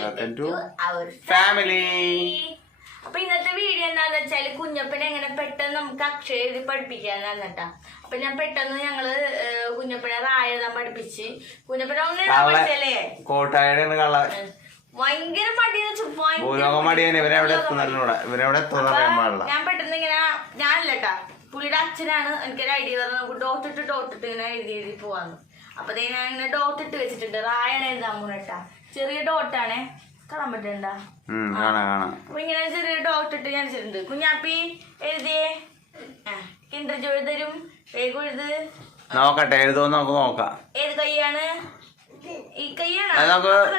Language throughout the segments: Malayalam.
വെൽക്കം ടു അവർ ഫാമിലി അപ്പൊ ഇന്നത്തെ വീഡിയോ എന്താന്ന് വെച്ചാൽ കുഞ്ഞപ്പനെ എങ്ങനെ പെട്ടെന്ന് നമുക്ക് അക്ഷയ എഴുതി പഠിപ്പിക്കാന്നാണ് കേട്ടാ. അപ്പൊ ഞാൻ പെട്ടെന്ന് ഞങ്ങൾ കുഞ്ഞപ്പനെ റായ എഴുതാൻ പഠിപ്പിച്ച്. കുഞ്ഞപ്പനെ ഒന്ന് പഠിച്ചല്ലേ കോട്ടായുടെ ഭയങ്കര മടിയെന്ന് വെച്ചാൽ ഞാൻ പെട്ടെന്ന് ഇങ്ങനെ ഞാനില്ലട്ടാ പുള്ളിയുടെ അച്ഛനാണ്. എനിക്കൊരു ഐഡിയ പറഞ്ഞത് നമുക്ക് ഡോട്ടിട്ട് ഡോട്ടിട്ട് ഇങ്ങനെ എഴുതി എഴുതി പോവാന്ന്. അപ്പൊ ദേ ഞാൻ ഇങ്ങനെ ഡോട്ട് ഇട്ട് വെച്ചിട്ടുണ്ട്. റായാണ് എഴുതാൻ പോണേട്ടാ ചെറിയ ഡോട്ടാണേ കാണാൻ പറ്റണ്ട അപ്പൊ ഇങ്ങനെ ചെറിയ ഡോട്ട് ഇട്ട് ഞാൻ വെച്ചിട്ടുണ്ട്. കുഞ്ഞാപ്പി എഴുതിയേ. കിണ്ടർ ജോലി തരും. വേഗം എഴുത്. നോക്കട്ടെ എഴുതോ നമുക്ക് നോക്കാം. ഏത് കൈയാണ്? ഈ കൈയാണ്.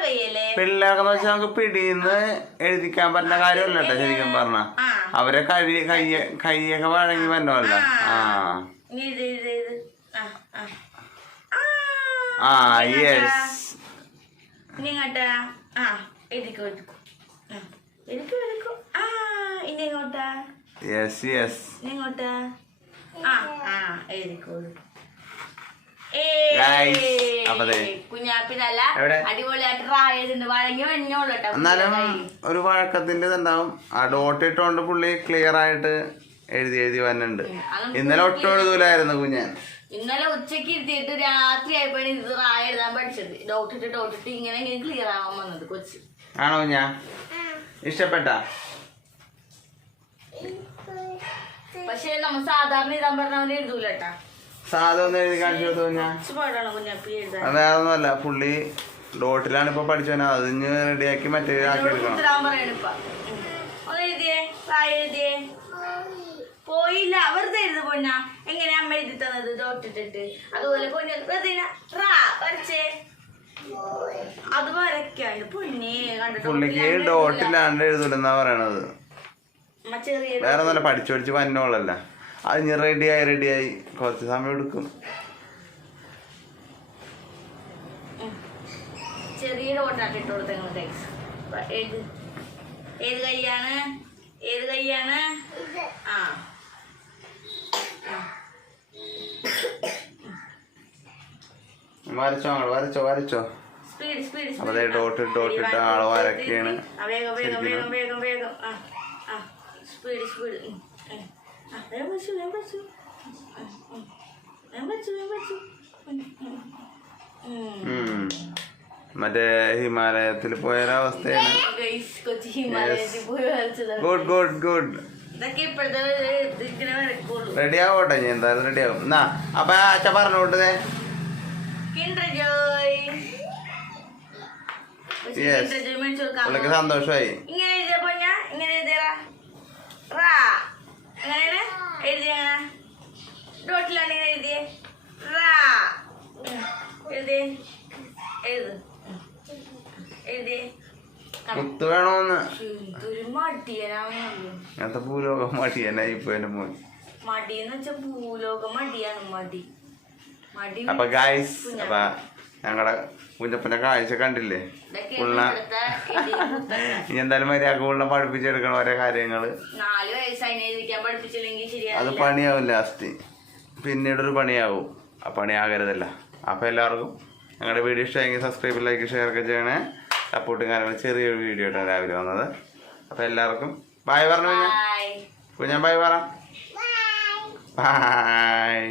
കൈയല്ലേ? പിള്ളേർക്കെന്ന് വെച്ചാൽ നമുക്ക് പിടിയിന്ന് എഴുതിക്കാൻ പറ്റുന്ന കാര്യമല്ല കേട്ടോ ശരിക്കും പറഞ്ഞ. അവരെ കഴി കൈ കൈയൊക്കെ വഴങ്ങി പറ്റുമല്ല ആ. ഇത് ഇത് ഇത് ആ യെസ്. ഇനി ഇങ്ങോട്ടാ. ആ എടുക്കും. എടുക്കും എടുക്കും എടുക്കും. ആ ഇനി ഇങ്ങോട്ടാ. യെസ് യെസ് ഇങ്ങോട്ടാ. ആ ആ എടുക്കും. എന്നാലും ഒരു വഴക്കത്തിന്റെ ഇതുണ്ടാവും ആ ഡോട്ട് ഇട്ടുകൊണ്ട് പുള്ളി ക്ലിയർ ആയിട്ട് എഴുതി എഴുതി വന്നിട്ടുണ്ട് ഇന്നലെ ഒട്ടും എഴുതൂലായിരുന്നു കുഞ്ഞൻ ഇന്നലെ ഉച്ചയ്ക്ക് ഇരുത്തിയിട്ട് രാത്രി ആയപ്പോഴാണ് ഇത് റായ എഴുതാൻ പഠിച്ചത്. ഡോട്ട് ഇട്ട് ഡോട്ട് ഇട്ട് ഇങ്ങനെ ഇങ്ങനെ ക്ലിയർ ആവാൻ വന്നത് കൊച്ചു. ആണോ ഞാൻ ഇഷ്ടപ്പെട്ട? പക്ഷെ നമ്മ സാധാരണ എഴുതാൻ പറഞ്ഞവര് എഴുതൂല കേട്ടാ. സാധ ഒന്ന് എഴുതി കാണിച്ചു കൊടുത്തു വേറെ ഒന്നുമല്ല പുള്ളി ഡോട്ടിലാണ് ഇപ്പൊ പഠിച്ചു അത് റെഡിയാക്കി മറ്റേ ആക്കി എടുക്കണം. പോയില്ല വെറുതെ എഴുതു പൊന്ന. എങ്ങനെ അമ്മ എഴുതി തന്നത്? തോട്ടിട്ടിട്ട് അതുപോലെ പൊന്നെ വെറുതെ റാ വരച്ചേ. അത് വരയ്ക്കാണ്ട് പൊന്നെ പുള്ളിക്ക് ഡോട്ടിലാണ്ട് എഴുതൂലെന്നാ പറയണത്. വേറെ നല്ല പഠിച്ചു പഠിച്ച് വന്നോളല്ല. അത് ഇനി റെഡിയായി റെഡിയായി കുറച്ച് സമയം എടുക്കും. ചെറിയ ഡോട്ടാണ് ഇട്ട് കൊടുത്തത് ഏത് ഏത് കൈയാണ്? ഏത് കൈയാണ്? ആ. ആ അങ്ങോട്ട് വരച്ചോ വരച്ചോ. അതെ ഡോട്ട് ഡോട്ട് വേഗം ആൾ വരക്കാണ് മറ്റേ ഹിമാലയത്തിൽ പോയി ഗുഡ് ഗുഡ് ഗുഡ് ഇങ്ങനെ റെഡി ആവട്ടെ ഞാൻ എന്തായാലും റെഡി ആവും. എന്നാ അപ്പൊ അച്ഛ പറഞ്ഞോട്ടേ. പുള്ളിക്ക് സന്തോഷമായി. ഇങ്ങനെ എഴുതിയപ്പോ ഞാൻ ഇങ്ങനെ എഴുതിയറാ റാ. എങ്ങനെയാണ്? എഴുതിയ? ഡോട്ടിലാണ് ഇങ്ങനെ എഴുതിയേ. റാ. എഴുത് ഉം. എഴുതിയേ. കുത്തു വേണോന്ന്. അങ്ങനത്തെ ഭൂലോകം മടിയനായി ഇപ്പൊ എന്റെ മോൻ. മടിയെന്ന് വെച്ചാ ഭൂലോക മടിയാണ് മടി മടി. അപ്പൊ ഗായ്സ് അപ്പൊ ഞങ്ങളുടെ കുഞ്ഞപ്പന്റെ കാഴ്ച കണ്ടില്ലേ? ഉള്ള. ഇനി എന്തായാലും മര്യാദ ഉള്ള പഠിപ്പിച്ചെടുക്കണം ഓരോ കാര്യങ്ങൾ. അത് പണിയാവും ലാസ്റ്റ്. പിന്നീടൊരു പണിയാവും. ആ പണിയാകരുതല്ല അപ്പൊ എല്ലാവർക്കും ഞങ്ങളുടെ വീഡിയോ ഇഷ്ടമെങ്കിൽ സബ്സ്ക്രൈബ് ലൈക്ക് ഷെയർ ഒക്കെ ചെയ്യണേ. സപ്പോർട്ടും കാര്യങ്ങളും ചെറിയൊരു വീഡിയോ ആയിട്ടാണ് രാവിലെ വന്നത്. അപ്പൊ എല്ലാവർക്കും ബായ് പറഞ്ഞു ബൈ കുഞ്ഞാൻ ബായ് പറ. ബായ്